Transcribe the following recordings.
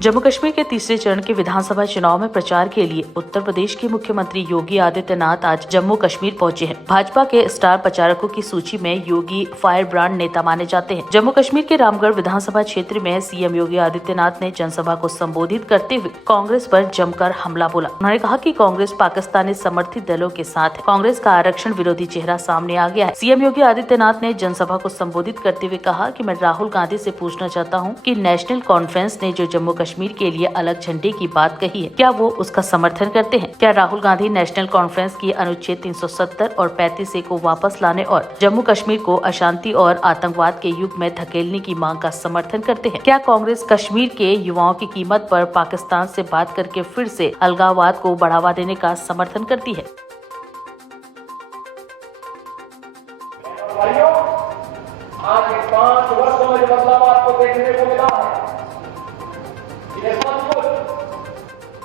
जम्मू कश्मीर के तीसरे चरण के विधानसभा चुनाव में प्रचार के लिए उत्तर प्रदेश के मुख्यमंत्री योगी आदित्यनाथ आज जम्मू कश्मीर पहुंचे हैं। भाजपा के स्टार प्रचारकों की सूची में योगी फायर ब्रांड नेता माने जाते हैं। जम्मू कश्मीर के रामगढ़ विधानसभा क्षेत्र में सीएम योगी आदित्यनाथ ने जनसभा को संबोधित करते हुए कांग्रेस पर जमकर हमला बोला। उन्होंने कहा कि कांग्रेस पाकिस्तानी समर्थित दलों के साथ है। कांग्रेस का आरक्षण विरोधी चेहरा सामने आ गया है। सीएम योगी आदित्यनाथ ने जनसभा को संबोधित करते हुए कहा कि मैं राहुल गांधी से पूछना चाहता हूं कि नेशनल कॉन्फ्रेंस ने जो जम्मू कश्मीर के लिए अलग झंडे की बात कही है, क्या वो उसका समर्थन करते हैं? क्या राहुल गांधी नेशनल कॉन्फ्रेंस की अनुच्छेद 370 और 35A को वापस लाने और जम्मू कश्मीर को अशांति और आतंकवाद के युग में धकेलने की मांग का समर्थन करते हैं? क्या कांग्रेस कश्मीर के युवाओं की कीमत पर पाकिस्तान से बात करके फिर से अलगाववाद को बढ़ावा देने का समर्थन करती है? भाइयों, आज 5 वर्षों में बदलाव आपको देखने को मिला है। ये सचमुच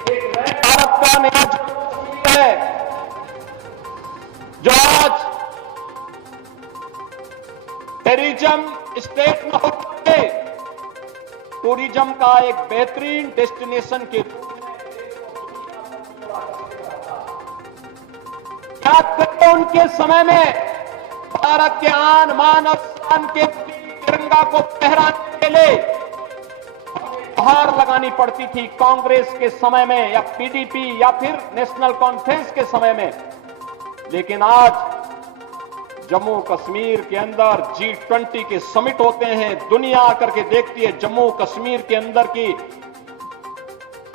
एक नए भारत का नया जुग है, जो आज टूरिज्म स्टेट में होकर टूरिज्म का एक बेहतरीन डेस्टिनेशन के याद करते उनके समय में भारत के आन मान और शान के तिरंगा को फहराने के लिए गुहार लगानी पड़ती थी कांग्रेस के समय में या पीडीपी या फिर नेशनल कॉन्फ्रेंस के समय में। लेकिन आज जम्मू कश्मीर के अंदर G20 के समिट होते हैं, दुनिया आकर के देखती है जम्मू कश्मीर के अंदर की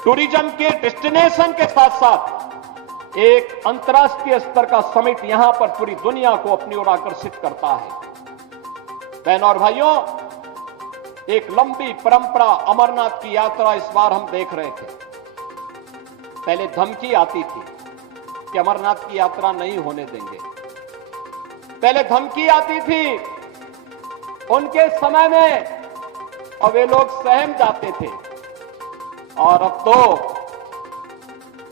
टूरिज्म के डेस्टिनेशन के साथ साथ एक अंतर्राष्ट्रीय स्तर का समिट यहां पर पूरी दुनिया को अपनी ओर आकर्षित करता है। बहनों और भाइयों, एक लंबी परंपरा अमरनाथ की यात्रा इस बार हम देख रहे थे। पहले धमकी आती थी कि अमरनाथ की यात्रा नहीं होने देंगे, पहले धमकी आती थी उनके समय में और वे लोग सहम जाते थे, और अब तो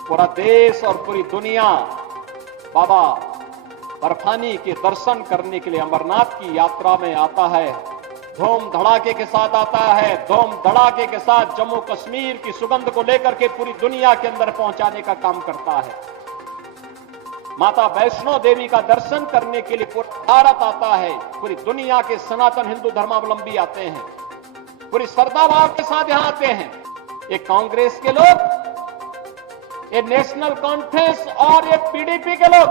पूरा देश और पूरी दुनिया बाबा बर्फानी के दर्शन करने के लिए अमरनाथ की यात्रा में आता है। धूम धड़ाके के साथ आता है, धूम धड़ाके के साथ जम्मू कश्मीर की सुगंध को लेकर के पूरी दुनिया के अंदर पहुंचाने का काम करता है। माता वैष्णो देवी का दर्शन करने के लिए पूरा भारत आता है, पूरी दुनिया के सनातन हिंदू धर्मावलंबी आते हैं, पूरी श्रद्धा भाव के साथ यहां आते हैं। ये कांग्रेस के लोग, ये नेशनल कॉन्फ्रेंस और ये पीडीपी के लोग,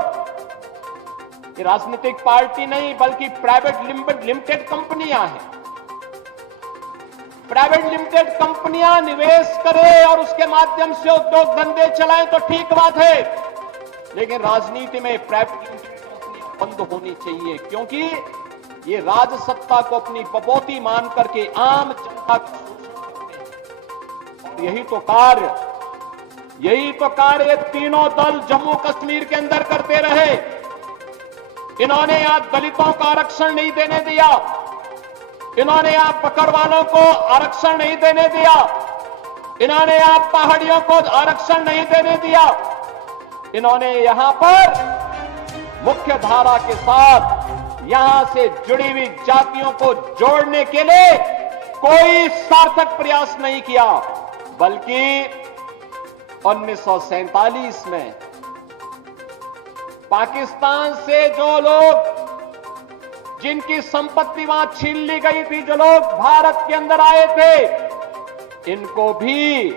ये राजनीतिक पार्टी नहीं बल्कि प्राइवेट लिमिटेड कंपनियां हैं। प्राइवेट लिमिटेड कंपनियां निवेश करें और उसके माध्यम से उद्योग धंधे चलाएं तो ठीक बात है, लेकिन राजनीति में प्राइवेट लिमिटेड कंपनियां बंद होनी चाहिए, क्योंकि ये राजसत्ता को अपनी बपोती मान करके आम जनता को शोषण करते हैं। और यही तो कार्य ये तीनों दल जम्मू कश्मीर के अंदर करते रहे। इन्होंने यहां दलितों का आरक्षण नहीं देने दिया, इन्होंने यहां पकड़वालों को आरक्षण नहीं देने दिया, इन्होंने यहां पहाड़ियों को आरक्षण नहीं देने दिया, इन्होंने यहां पर मुख्य धारा के साथ यहां से जुड़ी हुई जातियों को जोड़ने के लिए कोई सार्थक प्रयास नहीं किया, बल्कि 1947 में पाकिस्तान से जो लोग, जिनकी संपत्ति वहां छीन ली गई थी, जो लोग भारत के अंदर आए थे, इनको भी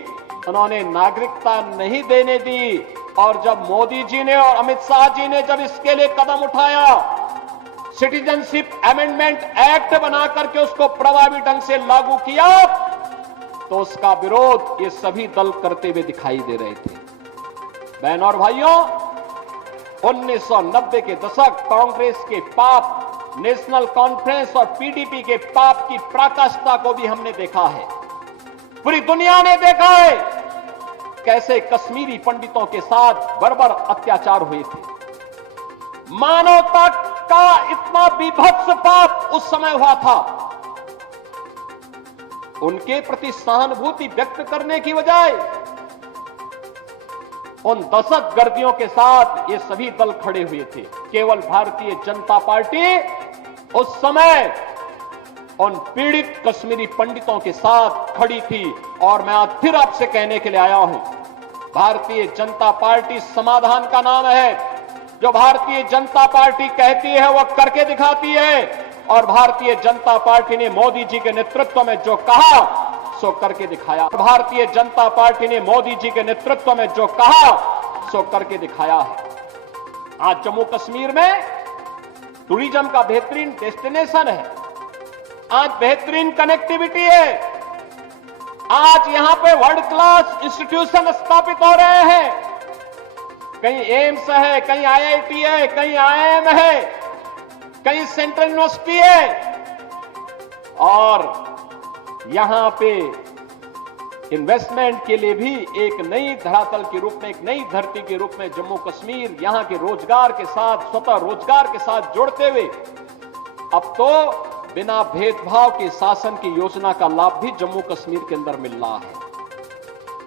उन्होंने नागरिकता नहीं देने दी। और जब मोदी जी ने और अमित शाह जी ने जब इसके लिए कदम उठाया, सिटीजनशिप अमेंडमेंट एक्ट बना करके उसको प्रभावी ढंग से लागू किया, तो उसका विरोध ये सभी दल करते हुए दिखाई दे रहे थे। बहनों और भाइयों, 1990 के दशक कांग्रेस के पाप, नेशनल कॉन्फ्रेंस और पीडीपी के पाप की पराकाष्ठा को भी हमने देखा है। पूरी दुनिया ने देखा है कैसे कश्मीरी पंडितों के साथ बर्बर अत्याचार हुए थे। मानवता का इतना बीभत्स पाप उस समय हुआ था। उनके प्रति सहानुभूति व्यक्त करने की बजाय उन दहशतगर्दियों के साथ ये सभी दल खड़े हुए थे। केवल भारतीय जनता पार्टी उस समय उन पीड़ित कश्मीरी पंडितों के साथ खड़ी थी। और मैं आज फिर आपसे कहने के लिए आया हूं, भारतीय जनता पार्टी समाधान का नाम है। जो भारतीय जनता पार्टी कहती है वह करके दिखाती है, और भारतीय जनता पार्टी ने मोदी जी के नेतृत्व में जो कहा सो करके दिखाया। भारतीय जनता पार्टी ने मोदी जी के नेतृत्व में जो कहा सो करके दिखाया है। आज जम्मू कश्मीर में टूरिज्म का बेहतरीन डेस्टिनेशन है, आज बेहतरीन कनेक्टिविटी है, आज यहां पे वर्ल्ड क्लास इंस्टीट्यूशन स्थापित हो रहे हैं। कहीं एम्स है, कहीं आईआईटी है, कहीं आईआईएम है, कहीं सेंट्रल यूनिवर्सिटी है, और यहां पे इन्वेस्टमेंट के लिए भी एक नई धरातल के रूप में, एक नई धरती के रूप में जम्मू कश्मीर यहां के रोजगार के साथ, स्वतः रोजगार के साथ जोड़ते हुए अब तो बिना भेदभाव के शासन की योजना का लाभ भी जम्मू कश्मीर के अंदर मिल रहा है।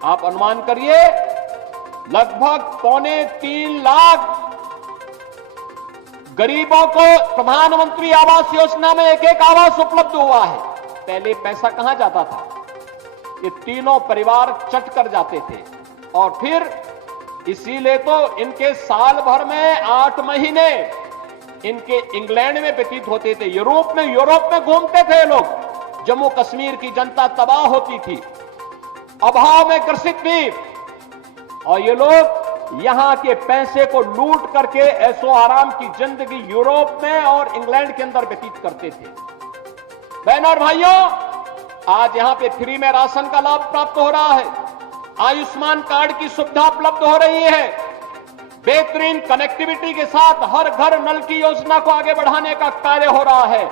आप अनुमान करिए, लगभग 2.25 लाख गरीबों को प्रधानमंत्री आवास योजना में एक आवास उपलब्ध हुआ है। पहले पैसा कहां जाता था? ये तीनों परिवार चट कर जाते थे, और फिर इसीलिए तो इनके साल भर में 8 महीने इनके इंग्लैंड में व्यतीत होते थे, यूरोप में घूमते थे लोग। जम्मू कश्मीर की जनता तबाह होती थी, अभाव में ग्रसित थी, और ये लोग यहां के पैसे को लूट करके ऐसो आराम की जिंदगी यूरोप में और इंग्लैंड के अंदर व्यतीत करते थे। बहनों और भाइयों, आज यहां पे फ्री में राशन का लाभ प्राप्त हो रहा है, आयुष्मान कार्ड की सुविधा उपलब्ध हो रही है, बेहतरीन कनेक्टिविटी के साथ हर घर नल की योजना को आगे बढ़ाने का कार्य हो रहा है।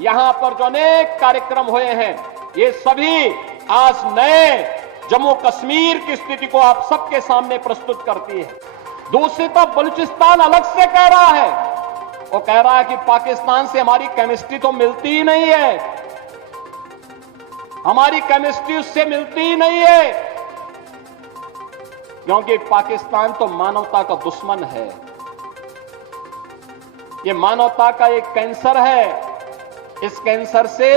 यहां पर जो अनेक कार्यक्रम हुए हैं, ये सभी आज नए जम्मू कश्मीर की स्थिति को आप सबके सामने प्रस्तुत करती है। दूसरी तरफ बलूचिस्तान अलग से कह रहा है, वो कह रहा है कि पाकिस्तान से हमारी केमिस्ट्री तो मिलती ही नहीं है, हमारी केमिस्ट्री उससे मिलती ही नहीं है, क्योंकि पाकिस्तान तो मानवता का दुश्मन है, ये मानवता का एक कैंसर है। इस कैंसर से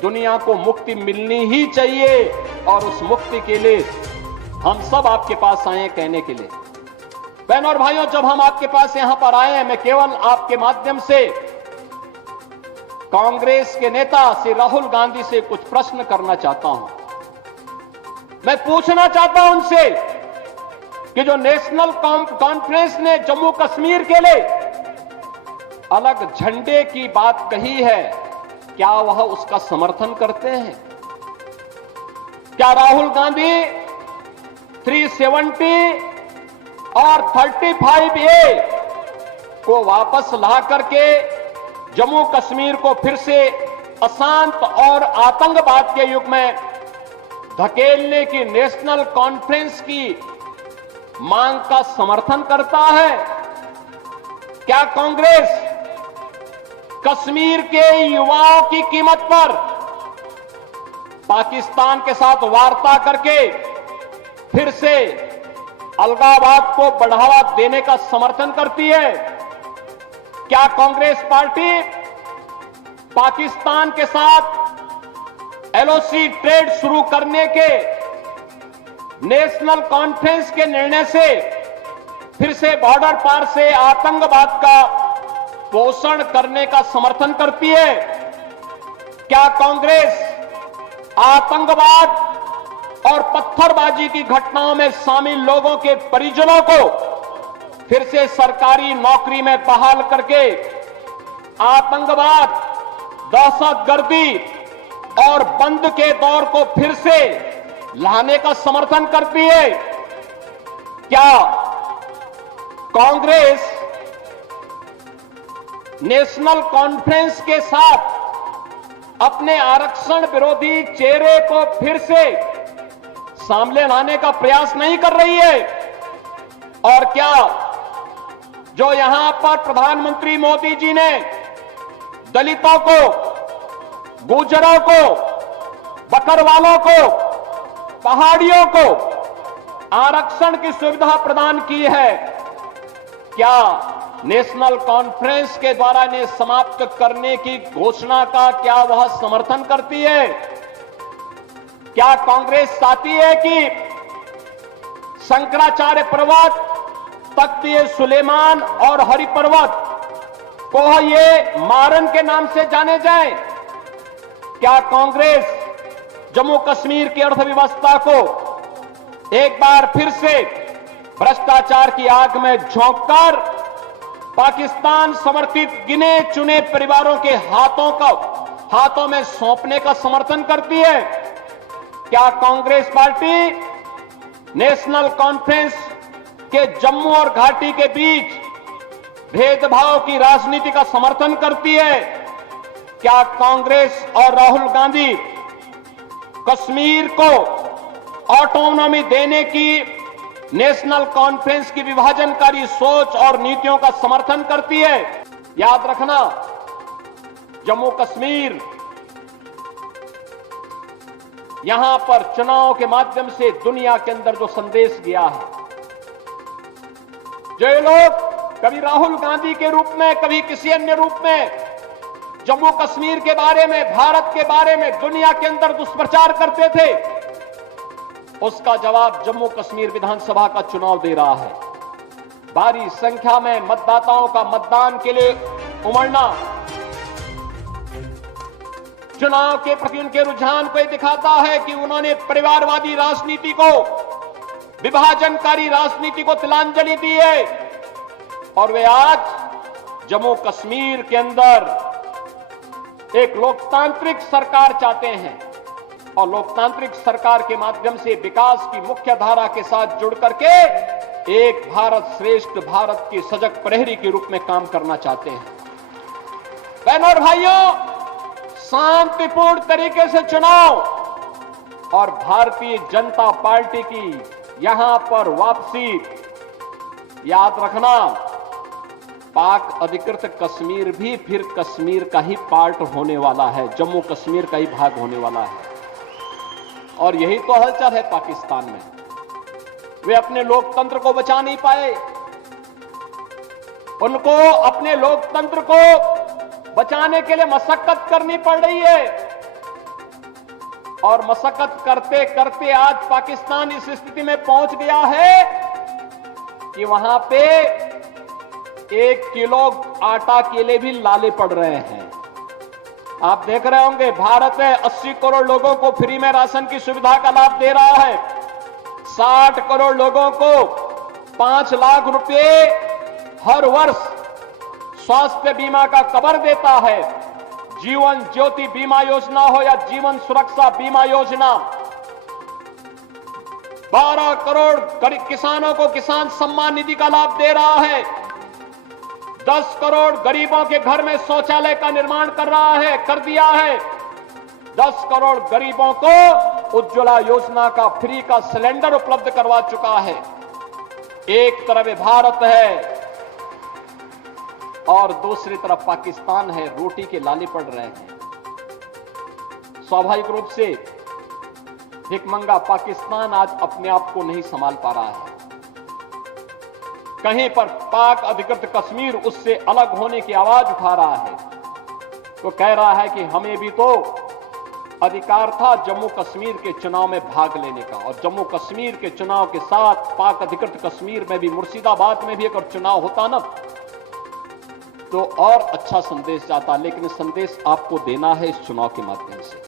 दुनिया को मुक्ति मिलनी ही चाहिए, और उस मुक्ति के लिए हम सब आपके पास आए हैं कहने के लिए। बहनों और भाइयों, जब हम आपके पास यहां पर आए हैं, मैं केवल आपके माध्यम से कांग्रेस के नेता श्री राहुल गांधी से कुछ प्रश्न करना चाहता हूं। मैं पूछना चाहता हूं उनसे कि जो नेशनल कॉन्फ्रेंस ने जम्मू कश्मीर के लिए अलग झंडे की बात कही है, क्या वह उसका समर्थन करते हैं? क्या राहुल गांधी 370 और 35A को वापस ला करके जम्मू कश्मीर को फिर से अशांत और आतंकवाद के युग में धकेलने की नेशनल कॉन्फ्रेंस की मांग का समर्थन करता है? क्या कांग्रेस कश्मीर के युवाओं की कीमत पर पाकिस्तान के साथ वार्ता करके फिर से अलगाववाद को बढ़ावा देने का समर्थन करती है? क्या कांग्रेस पार्टी पाकिस्तान के साथ LOC ट्रेड शुरू करने के नेशनल कॉन्फ्रेंस के निर्णय से फिर से बॉर्डर पार से आतंकवाद का पोषण करने का समर्थन करती है? क्या कांग्रेस आतंकवाद और पत्थरबाजी की घटनाओं में शामिल लोगों के परिजनों को फिर से सरकारी नौकरी में बहाल करके आतंकवाद, दहशतगर्दी और बंद के दौर को फिर से लाने का समर्थन करती है? क्या कांग्रेस नेशनल कॉन्फ्रेंस के साथ अपने आरक्षण विरोधी चेहरे को फिर से सामने लाने का प्रयास नहीं कर रही है? और क्या जो यहां पर प्रधानमंत्री मोदी जी ने दलितों को, गुर्जरों को, बकरवालों को, पहाड़ियों को आरक्षण की सुविधा प्रदान की है, क्या नेशनल कॉन्फ्रेंस के द्वारा इन्हें समाप्त करने की घोषणा का क्या वह समर्थन करती है? क्या कांग्रेस चाहती है कि शंकराचार्य पर्वत, तख्त-ए-सुलेमान और हरि पर्वत को ये मारन के नाम से जाने जाए? क्या कांग्रेस जम्मू कश्मीर की अर्थव्यवस्था को एक बार फिर से भ्रष्टाचार की आग में झोंककर पाकिस्तान समर्थित गिने चुने परिवारों के हाथों में सौंपने का समर्थन करती है? क्या कांग्रेस पार्टी नेशनल कॉन्फ्रेंस के जम्मू और घाटी के बीच भेदभाव की राजनीति का समर्थन करती है? क्या कांग्रेस और राहुल गांधी कश्मीर को ऑटोनॉमी देने की नेशनल कॉन्फ्रेंस की विभाजनकारी सोच और नीतियों का समर्थन करती है? याद रखना, जम्मू कश्मीर यहां पर चुनाव के माध्यम से दुनिया के अंदर जो संदेश गया है, जो ये लोग कभी राहुल गांधी के रूप में, कभी किसी अन्य रूप में जम्मू कश्मीर के बारे में, भारत के बारे में दुनिया के अंदर दुष्प्रचार करते थे, उसका जवाब जम्मू कश्मीर विधानसभा का चुनाव दे रहा है। भारी संख्या में मतदाताओं का मतदान के लिए उमड़ना चुनाव के प्रति उनके रुझान को दिखाता है कि उन्होंने परिवारवादी राजनीति को, विभाजनकारी राजनीति को तिलांजलि दी है और वे आज जम्मू कश्मीर के अंदर एक लोकतांत्रिक सरकार चाहते हैं और लोकतांत्रिक सरकार के माध्यम से विकास की मुख्य धारा के साथ जुड़ करके एक भारत श्रेष्ठ भारत की सजग प्रहरी के रूप में काम करना चाहते हैं। बहनों और भाइयों, शांतिपूर्ण तरीके से चुनाव और भारतीय जनता पार्टी की यहां पर वापसी, याद रखना, पाक अधिकृत कश्मीर भी फिर कश्मीर का ही पार्ट होने वाला है, जम्मू कश्मीर का ही भाग होने वाला है। और यही तो हलचल है पाकिस्तान में। वे अपने लोकतंत्र को बचा नहीं पाए, उनको अपने लोकतंत्र को बचाने के लिए मशक्कत करनी पड़ रही है और मशक्कत करते करते आज पाकिस्तान इस स्थिति में पहुंच गया है कि वहां पे 1 किलो आटा के लिए भी लाले पड़ रहे हैं। आप देख रहे होंगे, भारत में 80 करोड़ लोगों को फ्री में राशन की सुविधा का लाभ दे रहा है, 60 करोड़ लोगों को 5 लाख रुपए हर वर्ष स्वास्थ्य बीमा का कवर देता है। जीवन ज्योति बीमा योजना हो या जीवन सुरक्षा बीमा योजना, 12 करोड़ किसानों को किसान सम्मान निधि का लाभ दे रहा है, 10 करोड़ गरीबों के घर में शौचालय का निर्माण कर दिया है, 10 करोड़ गरीबों को उज्ज्वला योजना का फ्री का सिलेंडर उपलब्ध करवा चुका है। एक तरफ भारत है और दूसरी तरफ पाकिस्तान है, रोटी के लाले पड़ रहे हैं। स्वाभाविक रूप से भिखमंगा पाकिस्तान आज अपने आप को नहीं संभाल पा रहा है। कहीं पर पाक अधिकृत कश्मीर उससे अलग होने की आवाज उठा रहा है, तो कह रहा है कि हमें भी तो अधिकार था जम्मू कश्मीर के चुनाव में भाग लेने का, और जम्मू कश्मीर के चुनाव के साथ पाक अधिकृत कश्मीर में भी, मुर्शिदाबाद में भी अगर चुनाव होता ना तो और अच्छा संदेश जाता, लेकिन संदेश आपको देना है इस चुनाव के माध्यम से।